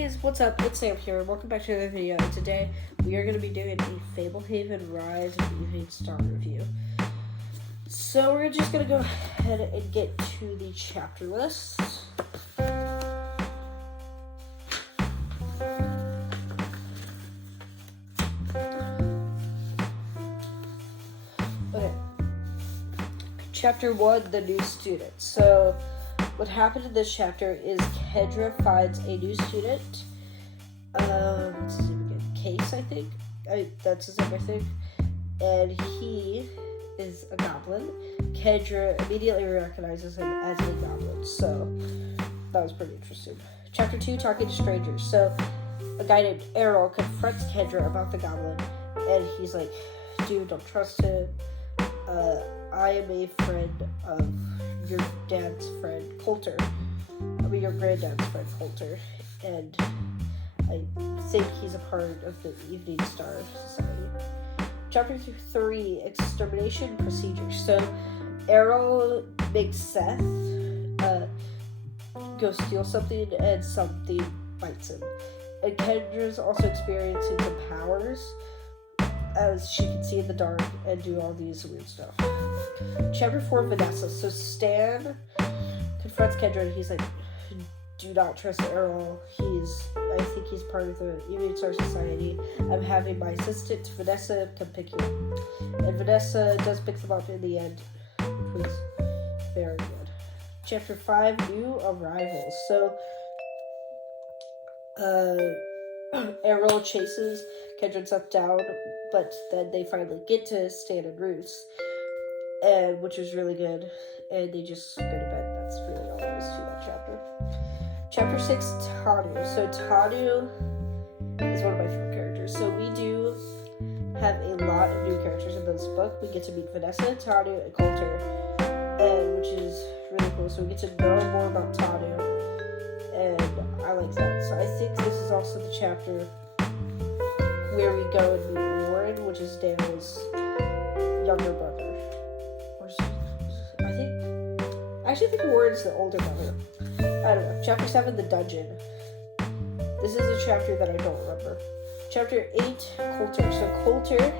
guys, what's up? It's Sam here. Welcome back to another video. Today, we are going to be doing a Fablehaven Rise of Evning Star review. So, we're just going to go ahead and get to the chapter list. Okay. Chapter 1, The New Student. So, what happened in this chapter is Kendra finds a new student. What's his name again? Case, I think. That's his name, I think. And he is a goblin. Kendra immediately recognizes him as a goblin. So, that was pretty interesting. Chapter 2, Talking to Strangers. So, a guy named Errol confronts Kendra about the goblin. And he's like, dude, don't trust him. I am a friend of your dad's friend, Coulter. Your granddad's friend, Coulter. And I think he's a part of the Evning Star Society. Chapter 3, Extermination Procedure. So, Errol makes Seth go steal something, and something bites him. And Kendra's also experiencing some powers, as she can see in the dark and do all these weird stuff. Chapter 4, Vanessa. So Stan confronts Kendra and he's like, do not trust Errol. I think he's part of the Evning Star Society. I'm having my assistant, Vanessa, come pick you up. And Vanessa does pick them up in the end, which was very good. Chapter 5, New Arrivals. So, Errol chases Kendra and Seth down, but then they finally get to Stan and Ruth's, and which is really good, and they just go to bed. That's really all there is to that chapter. Chapter 6, Tanu. So Tanu is one of my favorite characters. So we do have a lot of new characters in this book. We get to meet Vanessa, Tanu, and Coulter, and which is really cool. So we get to know more about Tanu, and I like that. So I think this is also the chapter where we go and meet Warren, which is Daniel's younger brother. I actually think Warren's the older brother. I don't know. Chapter 7, The Dungeon. This is a chapter that I don't remember. Chapter 8, Coulter. So Coulter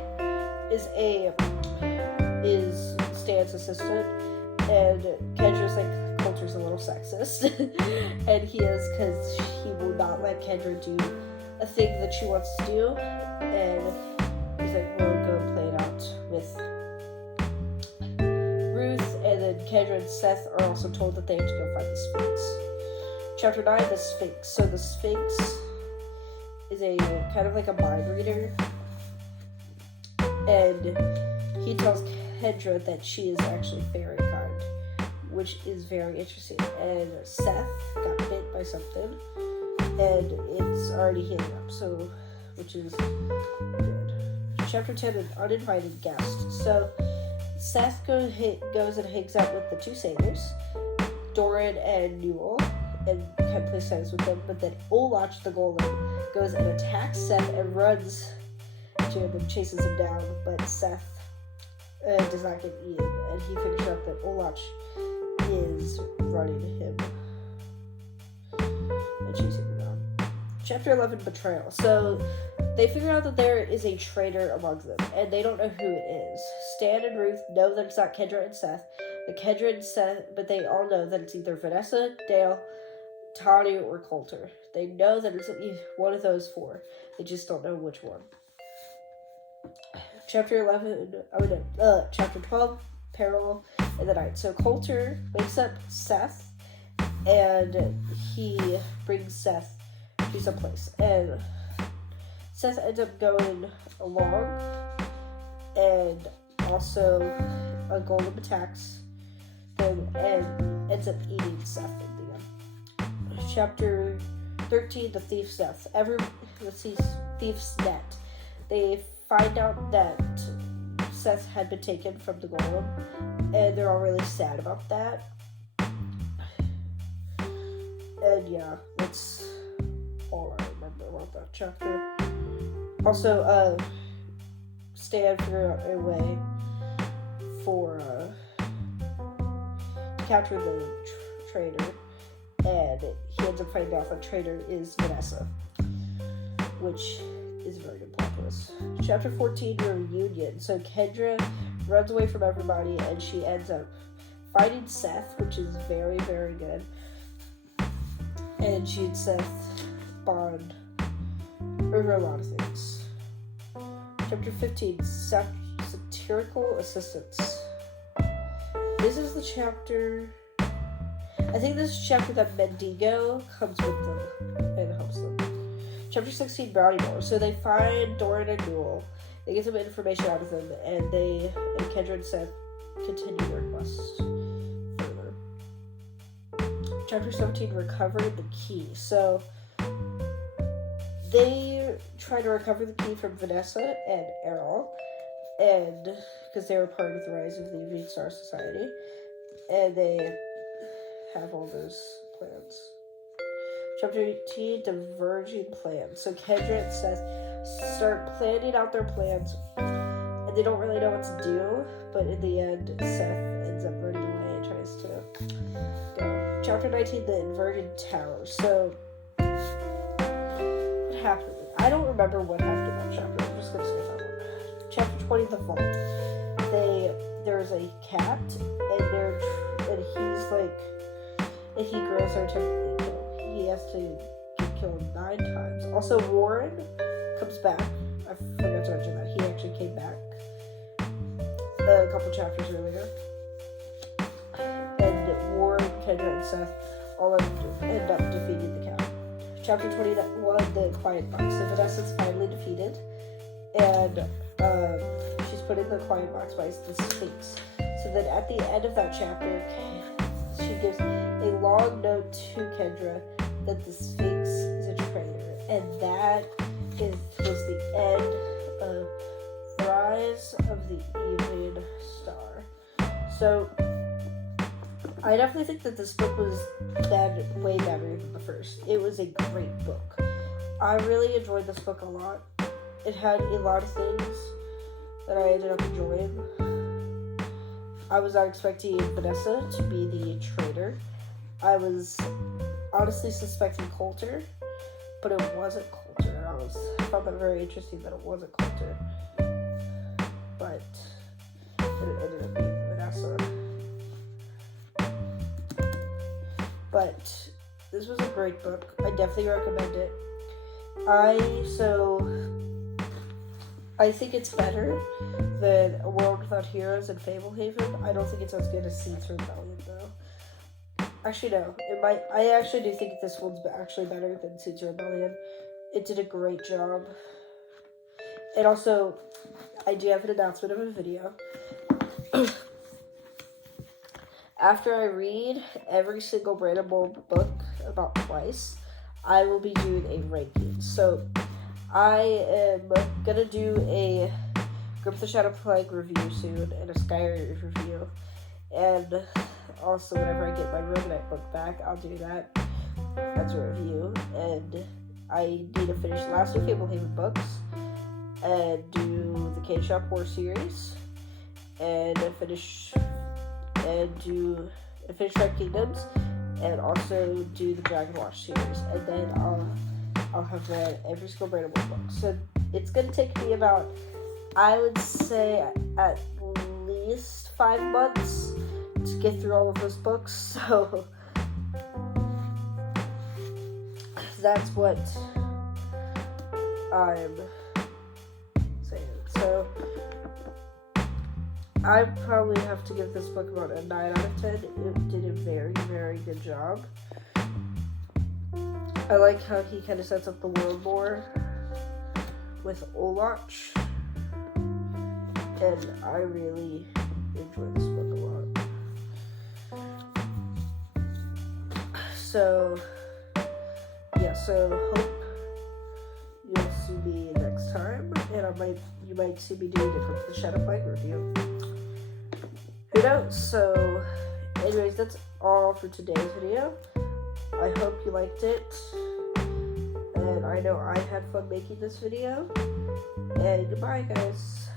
is Stan's assistant, and Kendra's like, Coulter's a little sexist. And he is, because he will not let Kendra do a thing that she wants to do, and he's like, we'll go play it out with Ruth, and then Kendra and Seth are also told that they have to go find the Sphinx. Chapter 9, The Sphinx. So the Sphinx is a kind of like a mind reader, and he tells Kendra that she is actually very kind, which is very interesting. And Seth got bit by something, and it's already healing up, so, which is good. Chapter 10, An Uninvited Guest. So, Seth goes and hangs out with the two sailors, Doran and Newell, and can play tennis with them, but then Olach the golem goes and attacks Seth and runs to him and chases him down, but Seth does not get eaten, and he figures out that Olach is running him and chasing him down. Chapter 11, Betrayal. So, they figure out that there is a traitor among them, and they don't know who it is. Stan and Ruth know that it's not Kendra and Seth, but they all know that it's either Vanessa, Dale, Tanu, or Coulter. They know that it's one of those four. They just don't know which one. Chapter 12, Peril in the Night. So Coulter wakes up Seth, and he brings Seth to some place, and Seth ends up going along, and also a golem attacks them and ends up eating Seth in the end. Chapter 13, The Thief's Death. Thief's Net. They find out that Seth had been taken from the golem, and they're all really sad about that. And yeah, that's all I remember about that chapter. Also, Stan figured out a way to capture the traitor, and he ends up finding out that traitor is Vanessa, which is a very good plot twist. Chapter 14, reunion. So Kendra runs away from everybody, and she ends up finding Seth, which is very, very good. And she and Seth bond over a lot of things. Chapter 15, satirical assistance. This is the chapter, I think this is the chapter that Mendigo comes with them and helps them. Chapter 16, Brownie Bar. So they find Doran and Newell. They get some information out of them, and Kendra and Seth continue their quest further. Chapter 17, recovering the key. So they try to recover the key from Vanessa and Errol, and because they were part of the rise of the Evning Star Society, and they have all those plans. Chapter 18, diverging plans. So Kendra and Seth start planning out their plans, and they don't really know what to do, but in the end, Seth ends up running away and tries to go. Chapter 19, the inverted tower. So, what happened? I don't remember what happened in that chapter. I'm just going to skip that one. Chapter 20, the vault. There's a cat, and he grows artificially. He has to get killed 9 times. Also, Warren comes back. I forgot to mention that. He actually came back a couple chapters earlier. And Warren, Kendra, and Seth all end up defeating the cat. Chapter 21, the quiet box. So Vanessa's finally defeated. And she's put in the quiet box by the Sphinx. So then at the end of that chapter, she gives a long note to Kendra that the Sphinx is a traitor, and that was the end of Rise of the Evning Star. So I definitely think that this book was way better than the first. It was a great book. I really enjoyed this book a lot. It had a lot of things that I ended up enjoying. I was not expecting Vanessa to be the traitor. I was honestly suspecting Coulter, but it wasn't Coulter. I found that very interesting that it wasn't Coulter, but it ended up being Vanessa. But this was a great book. I definitely recommend it. I think it's better than A World Without Heroes and Fablehaven. I don't think it's as good as Seeds Rebellion, though. Actually, no. I actually do think this one's actually better than Seeds Rebellion. It did a great job. And also, I do have an announcement of a video. After I read every single Brandon Moore book about twice, I will be doing a ranking. So, I am gonna do a Grip the Shadow Plague review soon, and a Skyrim review. And also, whenever I get my Romanite book back, I'll do that as a review. And I need to finish the last 2 Fablehaven books, and do the Cage Shop War series, and finish Red Kingdoms, and also do the Dragon Watch series. And then I'll have read every single Brandon Moore book. So it's gonna take me about, I would say, at least 5 months to get through all of those books. So that's what I'm saying. So I probably have to give this book about a 9 out of 10. It did a very, very good job. I like how he kind of sets up the world more with Olach. And I really enjoy this book a lot. So, yeah, so hope you'll see me next time. And you might see me doing the Shadow Plague review. Who knows? So, anyways, that's all for today's video. I hope you liked it, and I know I had fun making this video, and goodbye, guys.